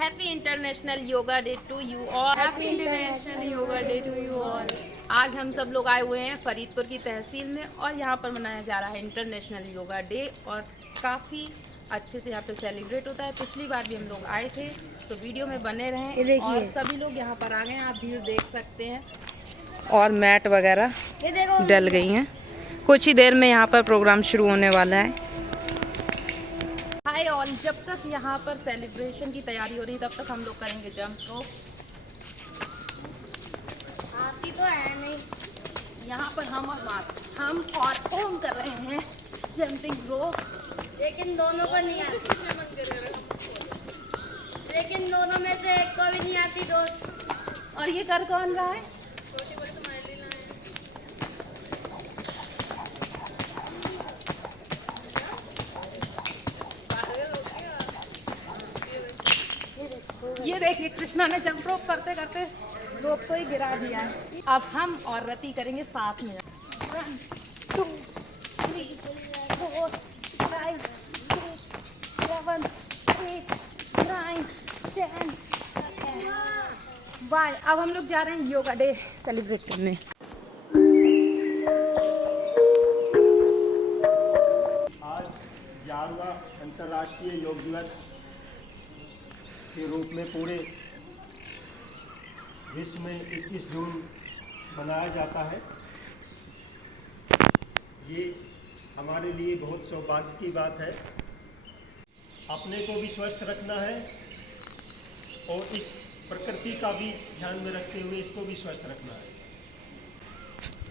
Happy international yoga day to you all. Happy international yoga day to you all. आज हम सब लोग आए हुए हैं फरीदपुर की तहसील में और यहाँ पर मनाया जा रहा है इंटरनेशनल योगा डे और काफ़ी अच्छे से यहाँ पे सेलिब्रेट होता है। पिछली बार भी हम लोग आए थे, तो वीडियो में बने रहें। और सभी लोग यहाँ पर आ गए हैं, आप भीड़ देख सकते हैं और मैट वगैरह डल गई हैं। कुछ ही देर में यहाँ पर प्रोग्राम शुरू होने वाला है। हाय ऑल, जब तक यहाँ पर सेलिब्रेशन की तैयारी हो रही है तब तक हम लोग करेंगे जंप रोप। आती तो है नहीं। यहाँ पर हम और ओम कर रहे हैं जंपिंग रोप, लेकिन दोनों को नहीं आती। लेकिन दोनों में से एक को भी नहीं आती दोस्त। और ये कर कौन रहा है? ये देखिए कृष्णा ने जंप रोप करते करते रोप को ही गिरा दिया है। अब हम और रति करेंगे साथ में। 1 2 3 4 5 6 7 8 9 10 बाय। अब हम लोग जा रहे हैं योगा डे सेलिब्रेट करने। आज 11वां अंतर्राष्ट्रीय योग दिवस के रूप में पूरे विश्व में 21 जून मनाया जाता है। ये हमारे लिए बहुत सौभाग्य की बात है। अपने को भी स्वस्थ रखना है और इस प्रकृति का भी ध्यान में रखते हुए इसको भी स्वस्थ रखना है।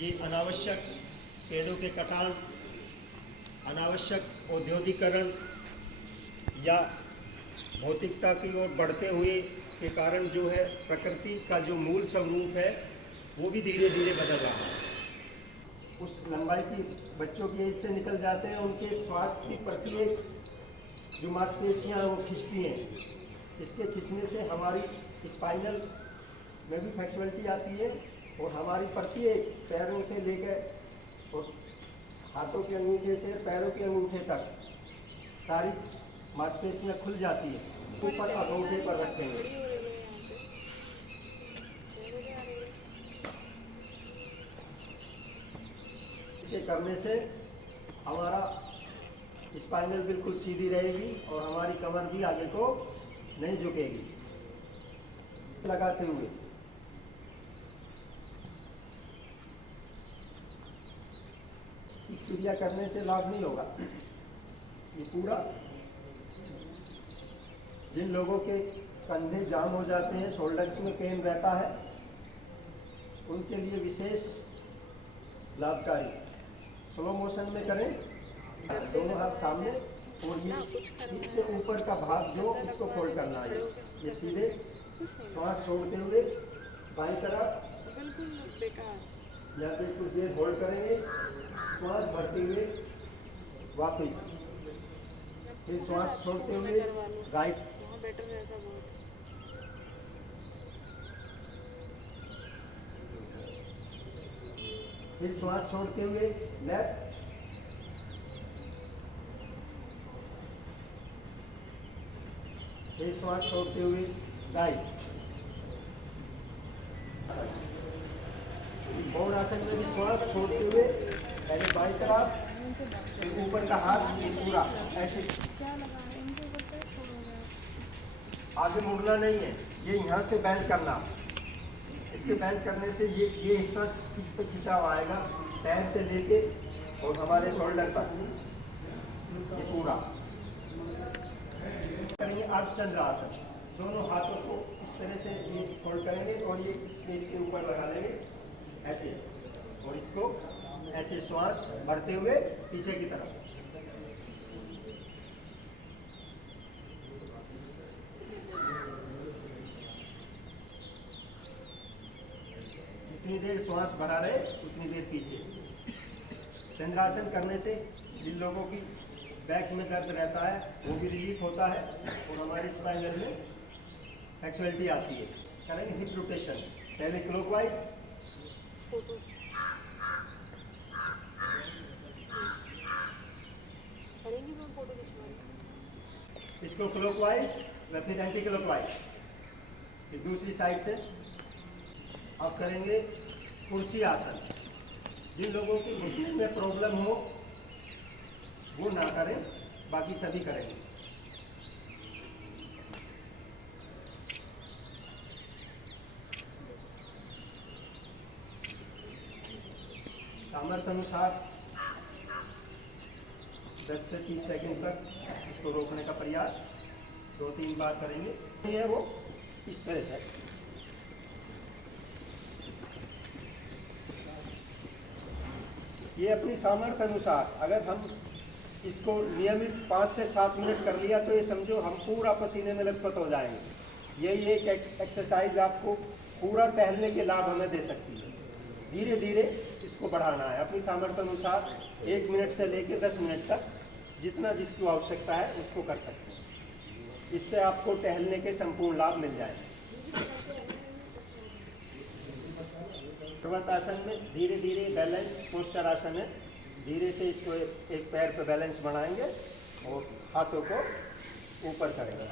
ये अनावश्यक पेड़ों के कटान, अनावश्यक औद्योगिकरण या भौतिकता की ओर बढ़ते हुए के कारण जो है प्रकृति का जो मूल स्वरूप है वो भी धीरे धीरे बदल रहा है। उस लंबाई की बच्चों की एज से निकल जाते हैं, उनके स्वास्थ्य की प्रत्येक जो मांसपेशियाँ वो खिंचती हैं। इसके खिंचने से हमारी स्पाइनल में भी फ्लेक्सिबिलिटी आती है और हमारी प्रत्येक पैरों से लेकर और हाथों के अंगूठे से पैरों के अंगूठे तक सारी मांसपेशियाँ खुल जाती है। ऊपर अंगूठे पर रखेंगे। इसे करने से हमारा स्पाइनल बिल्कुल सीधी रहेगी और हमारी कमर भी आगे को नहीं झुकेगी। लगाते हुए इस क्रिया करने से लाभ नहीं होगा। ये पूरा जिन लोगों के कंधे जाम हो जाते हैं, शोल्डर्स में पेन रहता है, उनके लिए विशेष लाभकारी। स्लो मोशन में करें, दोनों हाथ सामने और ये इससे ऊपर का भाग जो इसको फोल्ड करना है। ये सीधे श्वास छोड़ते हुए बाईं तरफ या फिर कुछ देर होल्ड करेंगे, श्वास भरते हुए वापस, फिर श्वास छोड़ते हुए राइट, फिर श्वास छोड़ते हुए लेफ्ट, फिर श्वास छोड़ते हुए राइट। गौण आसन में भी श्वास छोड़ते हुए पहले बाईं तरफ, फिर ऊपर का हाथ पूरा ऐसे, आगे मुड़ना नहीं है। ये यहाँ से बैंड करना, इसके बैंड करने से ये हिस्सा इस पर खिंचा हुआ आएगा, पैर से लेके और हमारे शोल्डर तक ये पूरा करेंगे। अब चंद्रासन, दोनों हाथों को इस तरह से ये फोल्ड करेंगे और ये स्टेज के ऊपर लगा लेंगे ऐसे, और इसको ऐसे श्वास भरते हुए पीछे की तरफ। जितनी देर श्वास भरा रहे उतनी देर पीछे। चंद्रासन करने से जिन लोगों की बैक में दर्द रहता है वो भी रिलीफ होता है और हमारे स्पाइनल में फ्लेक्सिबिलिटी आती है। करेंगे हिप रोटेशन, पहले क्लॉकवाइज, इसको क्लॉकवाइज फिर एंटी क्लॉकवाइज। फिर दूसरी साइड से आप करेंगे कुर्सी आसन। जिन लोगों के घुटने में प्रॉब्लम हो वो ना करें, बाकी सभी करेंगे। सामर्थ्य अनुसार 10 से 30 सेकंड तक इसको रोकने का प्रयास 2-3 बार करेंगे। ये वो इस तरह से ये अपनी सामर्थ्य अनुसार अगर हम इसको नियमित 5 से 7 मिनट कर लिया तो ये समझो हम पूरा पसीने में लथपथ हो जाएंगे। यही एक एक्सरसाइज आपको पूरा टहलने के लाभ हमें दे सकती है। धीरे धीरे इसको बढ़ाना है अपनी सामर्थ्य अनुसार। 1 मिनट से लेकर 10 मिनट तक जितना जिसकी आवश्यकता है उसको कर सकते हैं। इससे आपको टहलने के संपूर्ण लाभ मिल जाएंगे। आसन में धीरे धीरे बैलेंस पोस्चर आसन है। धीरे से इसको एक पैर पे बैलेंस बनाएंगे और हाथों को ऊपर करेंगे।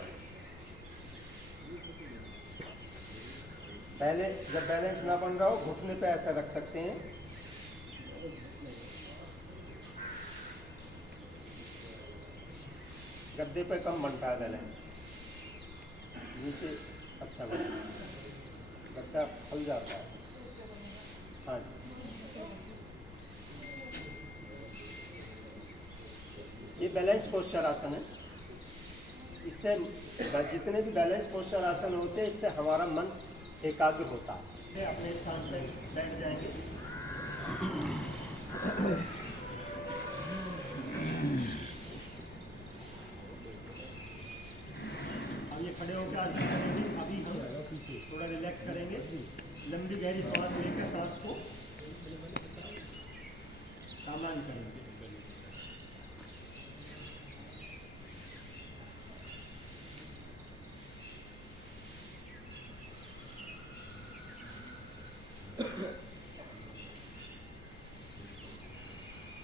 पहले जब बैलेंस ना बन रहा हो घुटने पे ऐसा रख सकते हैं। गद्दे पे कम बनता है बैलेंस, नीचे अच्छा बनता है, गद्दा फल जाता है। हाँ जी, ये बैलेंस पोस्चर आसन है। इससे जितने भी बैलेंस पोस्चर आसन होते हैं इससे हमारा मन एकाग्र होता है। अपने स्थान पे बैठ जाएंगे। अब ये खड़े होकर आगे करेंगे। अभी हम थोड़ा रिलैक्स करेंगे। लंबी गहरी सांस लेकर सांस को सामान्य करेंगे।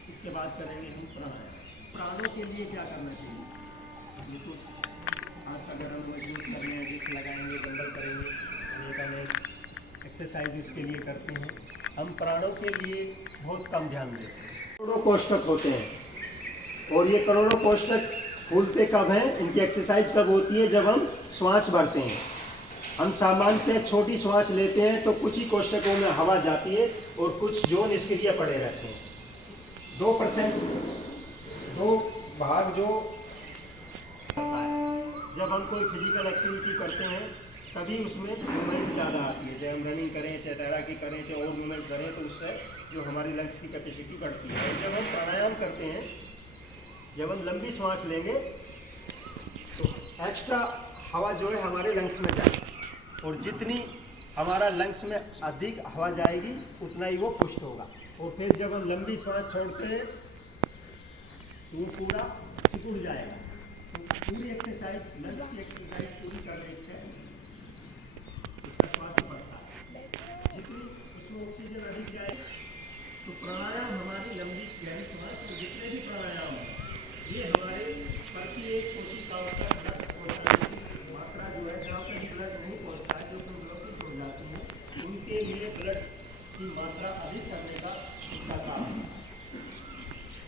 इसके बाद करेंगे हम प्राणायाम। प्राणों के लिए क्या करना चाहिए? जिसको हाथ का गर्म मजबूत करने हैं, जिस लगाएंगे, डंबल करेंगे, अनेक एक्सरसाइज इसके लिए करते हैं। हम प्राणों के लिए बहुत कम ध्यान देते हैं। करोड़ों कोष्ठक होते हैं और ये करोड़ों कोष्ठक फूलते कब हैं? इनकी एक्सरसाइज कब होती है? जब हम श्वास भरते हैं। हम सामान्यतः छोटी श्वास लेते हैं तो कुछ ही कोष्ठकों में हवा जाती है और कुछ जो निष्क्रिय पड़े रहते हैं। 2% 2 भाग जो जब हम कोई फिजिकल एक्टिविटी करते हैं तभी उसमें मूवमेंट ज़्यादा आती है। जब हम रनिंग करें, चाहे तैराकी करें, चाहे और मूवमेंट करें तो उससे जो हमारी लंग्स की कैपेसिटी बढ़ती है। और जब हम प्राणायाम करते हैं, जब हम लंबी सांस लेंगे तो एक्स्ट्रा हवा जो है हमारे लंग्स में जाएगी और जितनी हमारा लंग्स में अधिक हवा जाएगी उतना ही वो पुष्ट होगा। और फिर जब हम लंबी सांस छोड़ते हैं तो वो पूरा सिकुड़ जाएगा। तो पूरी एक्सरसाइज, लंग्स की एक्सरसाइज पूरी करने से उसका स्वास्थ्य बढ़ता है। जितनी उसमें ऑक्सीजन अधिक जाए तो प्राणायाम हमारी लंबी गहरी सांस तो जितने भी प्राणायाम हैं ये हमारे प्रत्येक कोशिकाओं तक मात्रा जो है जहाँ तक ब्लड नहीं पहुँचता है, जो ब्लॉकेज हो जाती है, उनके लिए ब्लड की मात्रा अधिक करने का इसका काम है।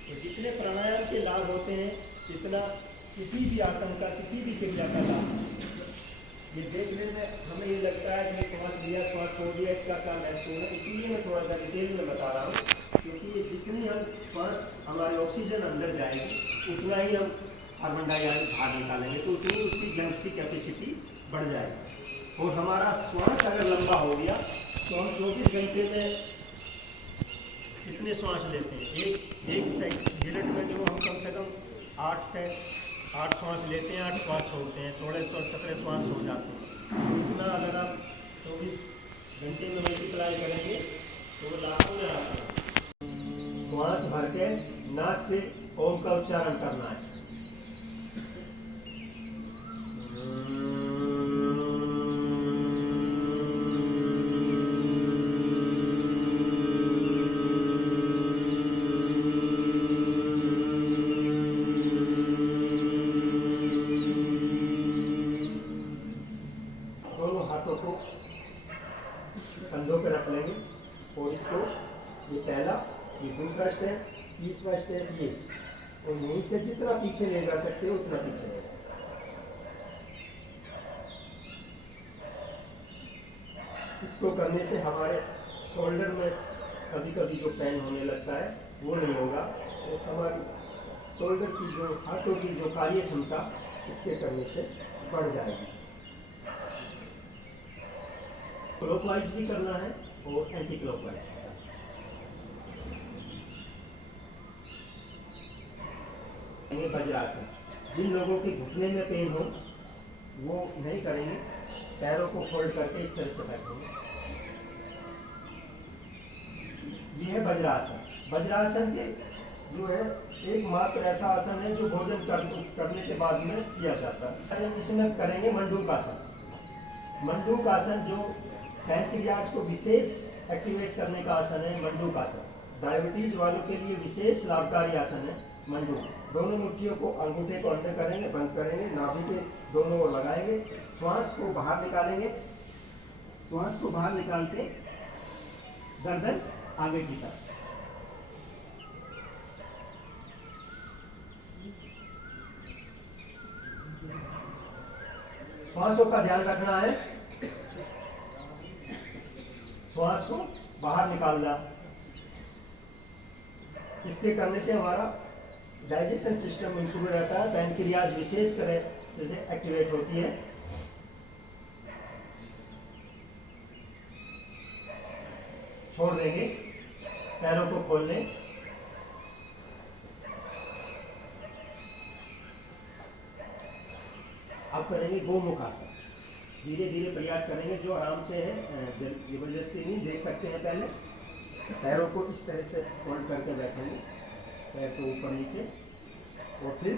तो जितने प्राणायाम के लाभ होते हैं इतना किसी भी आसन का, किसी भी क्रिया का लाभ। ये देखने में हमें ये लगता है कि श्वास लिया, श्वास छोड़ दिया, इसका क्या महत्वपूर्ण है। इसीलिए मैं थोड़ा सा डिटेल में बता रहा हूँ, क्योंकि ये जितनी हम श्वास हमारी ऑक्सीजन अंदर जाएगी उतना ही हम कार्बन डाइऑक्साइड बाहर निकालेंगे, तो उतनी उसकी लंग्स की कैपेसिटी बढ़ जाएगी। और हमारा श्वास अगर लंबा हो गया तो हम 24 घंटे में कितने श्वास लेते हैं? एक मिनट में जो हम कम से कम 8 श्वास लेते हैं, 8 श्वास छोड़ते हैं, 16-17 श्वास हो जाते हैं। इतना अगर आप 24 घंटे में मल्टीप्लाई करेंगे तो वो लाखों में आते हैं। श्वास भर के नाक से ओम का उच्चारण करना है। हाथों को कंधों पर रख लेंगे और इसको ये पहला, ये दूसरा स्टेप, तीसरा स्टेप ये, और यहीं से जितना पीछे ले जा सकते हो उतना पीछे ले जाओ। इसको करने से हमारे शोल्डर में कभी कभी जो पेन होने लगता है वो नहीं होगा, और हमारी शोल्डर की जो हाथों की जो कार्य क्षमता इसके करने से बढ़ जाएगी। क्लॉकवाइज भी करना है और एंटी क्लॉकवाइज। वज्रासन, जिन लोगों के घुटने में पेन हो वो नहीं करेंगे, पैरों को फोल्ड करके इस तरह से बैठेंगे। ये है वज्रासन। वज्रासन के जो है एकमात्र ऐसा आसन है जो भोजन करने के बाद में किया जाता है। इसमें करेंगे मंडूकासन। मंडूकासन जो पैंक्रियाज को विशेष एक्टिवेट करने का आसन है। मंडूकासन डायबिटीज वालों के लिए विशेष लाभकारी आसन है। मंडूक, दोनों मुट्ठियों को अंगूठे को अंदर करेंगे, बंद करेंगे, नाभि के दोनों ओर लगाएंगे, श्वास को बाहर निकालेंगे, श्वास को बाहर निकालते गर्दन आगे की तरफ। श्वासों का ध्यान रखना है, श्वास को बाहर निकालना। इसके करने से हमारा डाइजेशन सिस्टम इंप्रूव रहता है, पैंक्रियाज विशेष तरह से एक्टिवेट होती है। छोड़ देंगे, पैरों को खोल लें, अब करेंगे गोमुख आसन। धीरे धीरे प्रयास करेंगे, जो आराम से है, जबरदस्ती नहीं। देख सकते हैं पहले पैरों को इस तरह से फोल्ड करके बैठेंगे, पैर को ऊपर नीचे, और फिर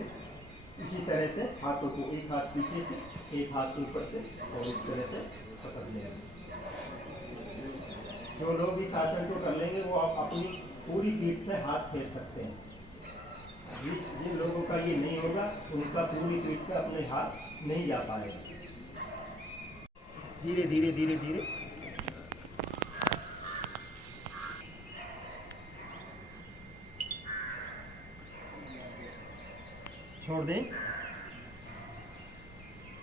इसी तरह से हाथों को एक हाथ पीछे से, एक हाथ ऊपर से, और इस तरह से पकड़ लेंगे। जो लोग इस आसन को कर लेंगे वो आप अपनी पूरी पीठ पे हाथ फेर सकते हैं। जिन लोगों का ये नहीं होगा उनका पूरी पीठ पे अपने हाथ नहीं जा पाएगा। धीरे धीरे धीरे धीरे छोड़ दें।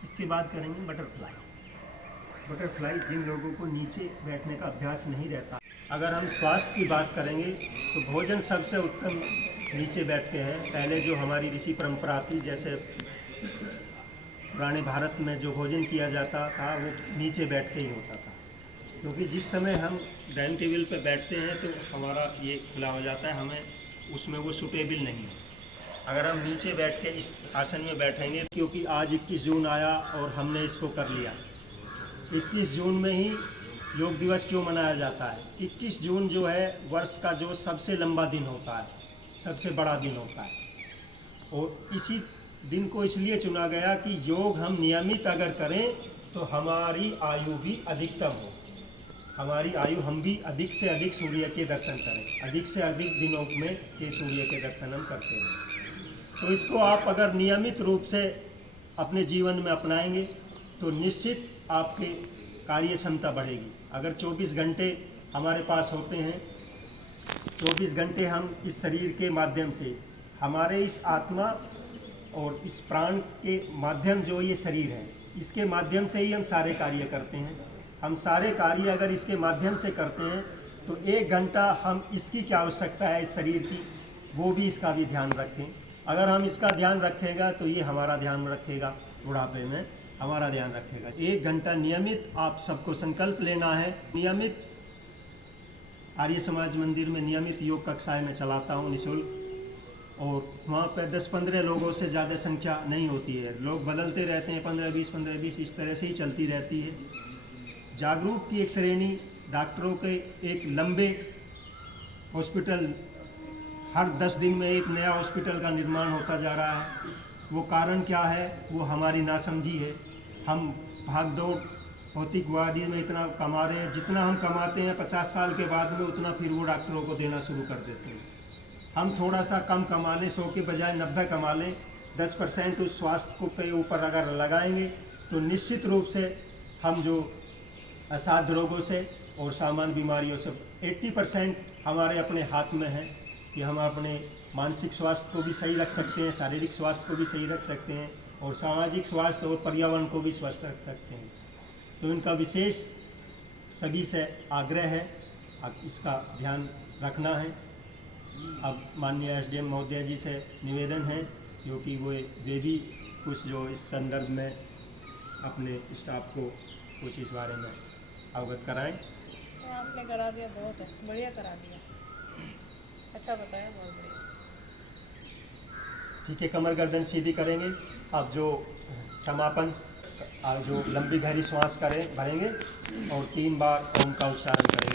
इसके बाद करेंगे बटरफ्लाई। बटरफ्लाई जिन लोगों को नीचे बैठने का अभ्यास नहीं रहता। अगर हम स्वास्थ्य की बात करेंगे तो भोजन सबसे उत्तम नीचे बैठ के है। पहले जो हमारी ऋषि परंपरा थी, जैसे पुराने भारत में जो भोजन किया जाता था वो नीचे बैठ के ही होता था, क्योंकि जिस समय हम डाइनिंग टेबल पर बैठते हैं तो हमारा ये खुला हो जाता है, हमें उसमें वो सूटेबल नहीं है। अगर हम नीचे बैठ के इस आसन में बैठेंगे, क्योंकि आज 21 जून आया और हमने इसको कर लिया। 21 जून में ही योग दिवस क्यों मनाया जाता है? 21 जून जो है वर्ष का जो सबसे लंबा दिन होता है, सबसे बड़ा दिन होता है, और इसी दिन को इसलिए चुना गया कि योग हम नियमित अगर करें तो हमारी आयु भी अधिकतम हो। हमारी आयु, हम भी अधिक से अधिक सूर्य के दर्शन करें, अधिक से अधिक दिनों में के सूर्य के दर्शन हम करते हैं। तो इसको आप अगर नियमित रूप से अपने जीवन में अपनाएंगे तो निश्चित आपके कार्य क्षमता बढ़ेगी। अगर 24 घंटे हमारे पास होते हैं, 24 घंटे हम इस शरीर के माध्यम से, हमारे इस आत्मा और इस प्राण के माध्यम जो ये शरीर है, इसके माध्यम से ही हम सारे कार्य करते हैं। हम सारे कार्य अगर इसके माध्यम से करते हैं तो 1 घंटा हम इसकी क्या आवश्यकता है इस शरीर की, वो भी इसका भी ध्यान रखें। अगर हम इसका ध्यान रखेगा तो ये हमारा ध्यान रखेगा, बुढ़ापे में हमारा ध्यान रखेगा। 1 घंटा नियमित आप सबको संकल्प लेना है। नियमित आर्य समाज मंदिर में नियमित योग कक्षाएं मैं चलाता हूँ निःशुल्क, और वहाँ पर 10-15 लोगों से ज़्यादा संख्या नहीं होती है। लोग बदलते रहते हैं, 15-20 इस तरह से ही चलती रहती है। जागरूक की एक श्रेणी, डॉक्टरों के एक लंबे हॉस्पिटल, हर 10 दिन में एक नया हॉस्पिटल का निर्माण होता जा रहा है। वो कारण क्या है? वो हमारी नासमझी है। हम भागदौड़ भौतिकवादी में इतना कमा रहे हैं, जितना हम कमाते हैं 50 साल के बाद में उतना फिर वो डॉक्टरों को देना शुरू कर देते हैं। हम थोड़ा सा कम कमा लें, 100 के बजाय 90 कमा लें, 10% उस स्वास्थ्य को के ऊपर अगर लगाएंगे तो निश्चित रूप से हम जो असाध्य रोगों से और सामान्य बीमारियों से 80% हमारे अपने हाथ में है कि हम अपने मानसिक स्वास्थ्य को भी सही रख सकते हैं, शारीरिक स्वास्थ्य को भी सही रख सकते हैं और सामाजिक स्वास्थ्य और पर्यावरण को भी स्वस्थ रख सकते हैं। तो इनका विशेष सभी से आग्रह है, अब इसका ध्यान रखना है। अब माननीय एसडीएम महोदय जी से निवेदन है क्योंकि वे भी कुछ जो इस संदर्भ में अपने स्टाफ को कुछ इस बारे में अवगत कराएं। आपने करा दिया, बहुत है, बढ़िया करा दिया, अच्छा बताया, बहुत बढ़िया। ठीक है, कमर गर्दन सीधी करेंगे। अब जो समापन जो लंबी गहरी श्वास भरेंगे और 3 बार ओम का उच्चारण करेंगे।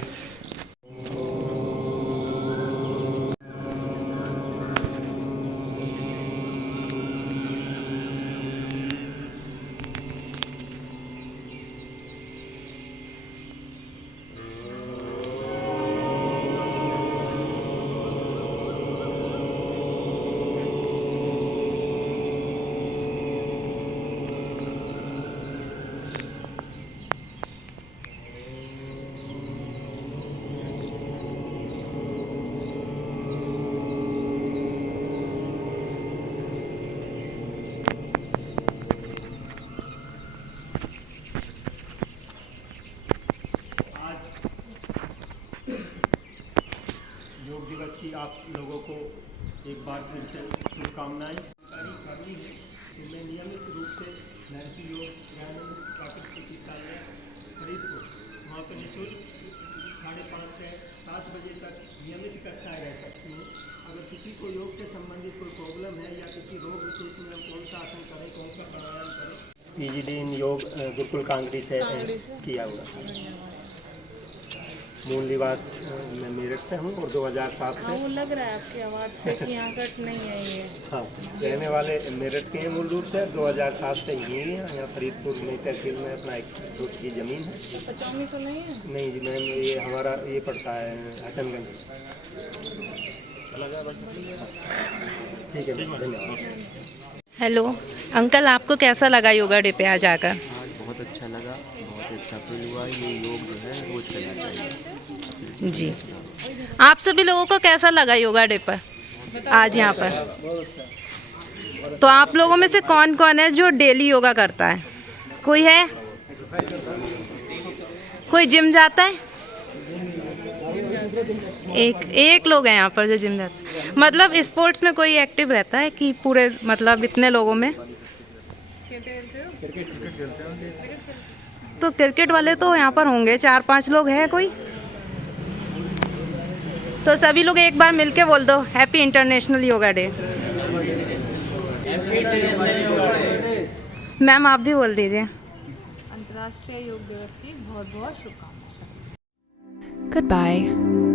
योग दिवस की आप लोगों को एक बार फिर से शुभकामनाएं। करनी है कि मैं नियमित रूप से महर्षि योग ज्ञानानंद प्राकृतिक चिकित्सालय फरीदपुर वहाँ पर निःशुल्क 5:30 से 7 बजे तक नियमित कक्षाएं रह सकती हैं। अगर किसी को योग से संबंधित कोई प्रॉब्लम है या किसी रोग विशेष में हम कौन सा आसन करें, कौन सा प्राणायाम करें, पीजीडी इन योग गुरुकुल कांगड़ी से किया हुआ था। मूल निवास मैं मेरठ से हूँ और 2007 से। हाँ, वो लग रहा है आपकी आवाज़ से कि यहाँ कट नहीं है ये। हाँ, रहने वाले मेरठ के हैं मूल रूप से, 2007 से यहीं हैं। यहाँ फरीदपुर में तहसील में अपना एक छोटी ज़मीन है। पचौनी तो नहीं है? नहीं जी मैम, ये हमारा ये पड़ता है हसनगंज। ठीक है, धन्यवाद। हेलो अंकल, आपको कैसा लगा योगा डे पे आज आकर? आज बहुत अच्छा लगा, बहुत अच्छा फील हुआ। ये योग जो है रोज करना चाहिए जी। आप सभी लोगों को कैसा लगा योगा डे पर आज यहाँ पर? तो आप लोगों में से कौन कौन है जो डेली योगा करता है? कोई है? कोई जिम जाता है? एक लोग हैं यहाँ पर जो जिम जाता है। मतलब स्पोर्ट्स में कोई एक्टिव रहता है कि पूरे मतलब इतने लोगों में? तो क्रिकेट वाले तो यहाँ पर होंगे, 4-5 लोग हैं कोई? तो सभी लोग एक बार मिलके बोल दो happy international yoga day. Ma'am आप भी बोल दीजिए। अंतर्राष्ट्रीय योग दिवस की बहुत बहुत शुभकामनाएं। Goodbye.